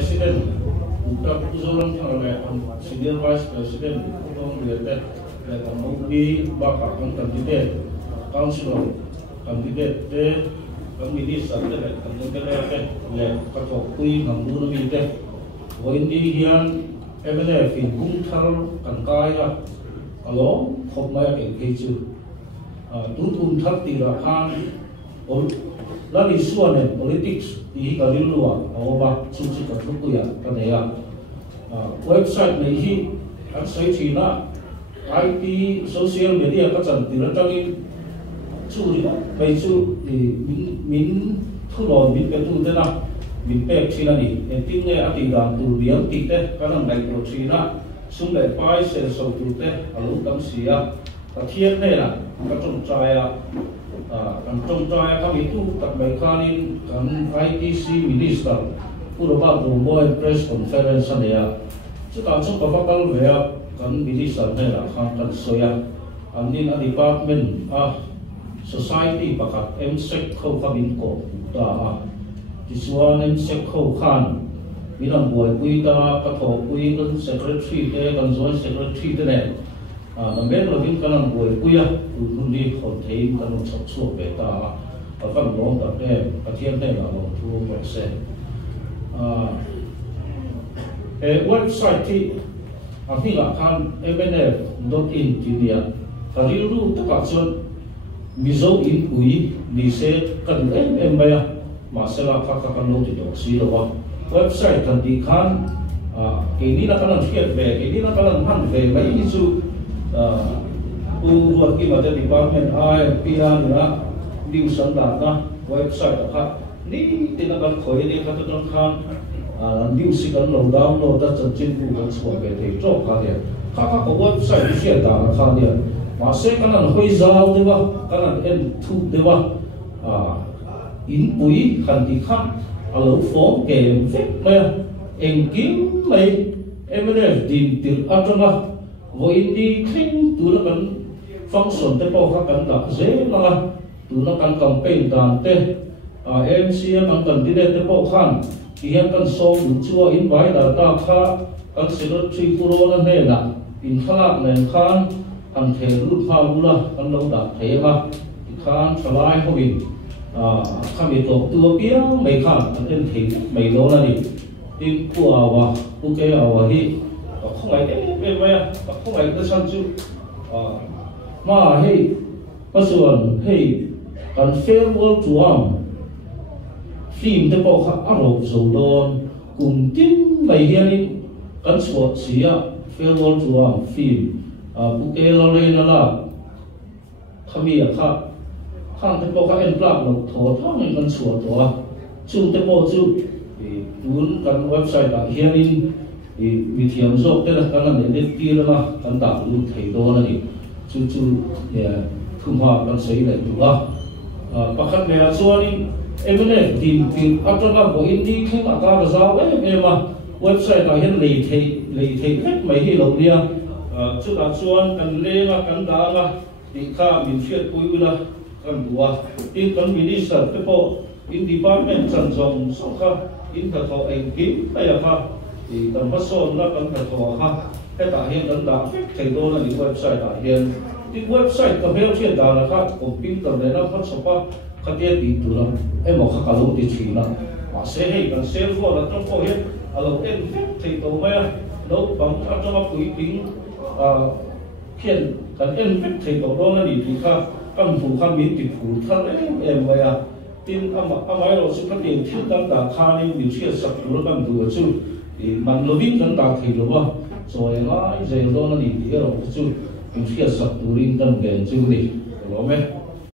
President Dr. Zoran Tharale Senior Vice President Dong Liete dan Mudi Bakar Candidate Councilor Candidate Minister dan Candidate le Katok Kui Ngambu Nite Windi Hian MLF in Bungthar Kankaya Alo Khopmaya Keju Tutun Thati Rahan Lali Suane Politics di Kalilua Awa Suci Katukuya Kanaya website này các xây chỉ là IT social media các sản phẩm trong cái chủ gì đó bây giờ thì mình thu đòn mình cái thu thế nào mình bẻ chỉ là gì tiếng nghe ở tiền đàn từ biển tít đấy các thằng này của chỉ là xung lại phải sẽ sầu từ đấy ở lúc tâm sĩ à và thiên này là các trong trai à trong trai các itu tak baik kali kan ITC Minister Purba Rumbo Press Conference này chúng ta bakal về kan Minister này là kan soya anin a department society bakat MSEC khâu kabin ko ta tisuan MSEC khâu khan bilang buai pui ta katho pui kan secretary te kan joint secretary te ne namben lovin kan buai pui a undi khon thei kan chok chok be ta kan long ta te pathian ne la long thu mo se website ti api la kan mnf.in ti ya karilu ta ka chon mizo in ui ni se kan em ba ma se la ka kan lo ti do si lo website kan di kan ke ni la kan fiat ve ke ni la kan han ve mai ni chu buat kita jadi department PR na news na website ka ni tinagal ko ini kata kan news kan lo download ta chin ku kan so be te to ka dia ka website share da ka dia ma se kan hoi zao de ba kan en thu de ba in pui kan di kan alo phone game phép me en kim mai MNF din til atona voi di kling tu na kan function te po ka kan da ze la tu na kan campaign dan te MC kan candidate te po khan hian kan so chu invite da ta kha kan secretary puro na ne na in khalak nen khan an the ru pha bula kan lo da the ma khan chalai ho bin kami to tu pia mai khan an the mai lo na ni in ku awa ku ke awa hi không phải cái về không phải cái sản xuất mà hay bác sĩ hay còn farewell to am phim để bảo khắc áo dầu đòn cùng tin mấy hiện còn số gì à farewell to am phim bút kê lo lên là kami khắc khang để bảo khắc em plug nó thổi thang mình còn số đó chú để bảo chú muốn cần website là hiện vì thiam dọc thế là cái là để kia là cái đạo luôn thầy đó là gì chú thùng hoa cái sấy này đúng không và khác này cho nên em này tìm áp dụng các bộ in đi khi mà các giáo em mà website là hiện lấy thầy hết mấy cái lâu nha chú đã cho cần lên là cần đá là thì cả mình phiền cuối là cần đùa tin cần minister cái bộ in department sản dụng sau khi in thật họ anh kiếm hay là sao thì tầm phát sôn là cần phải thỏa ha cái tại hiện tận đạo thầy đô là những website tại hiện cái website tập hiệu chuyện đạo là khác cũng pin tầm đấy là phát sốt pa cái tiền đi từ là em một cái lô thì chỉ là mà sẽ hay cần sẽ vô là trong phố hiện lô em thầy đô mấy lô bằng ở trong quý pin hiện cần em thầy đô đó là gì thì khác căn phủ căn biến thì phủ thân em vậy tin âm ấy rồi sẽ phát triển thiết đang đả kha nên điều kiện sập nó bằng vừa chứ thì mình lo biết cần đả thì rồi rồi nó giờ đó nó đi rồi chứ điều kiện sập tủ rin cần để chứ gì rồi mấy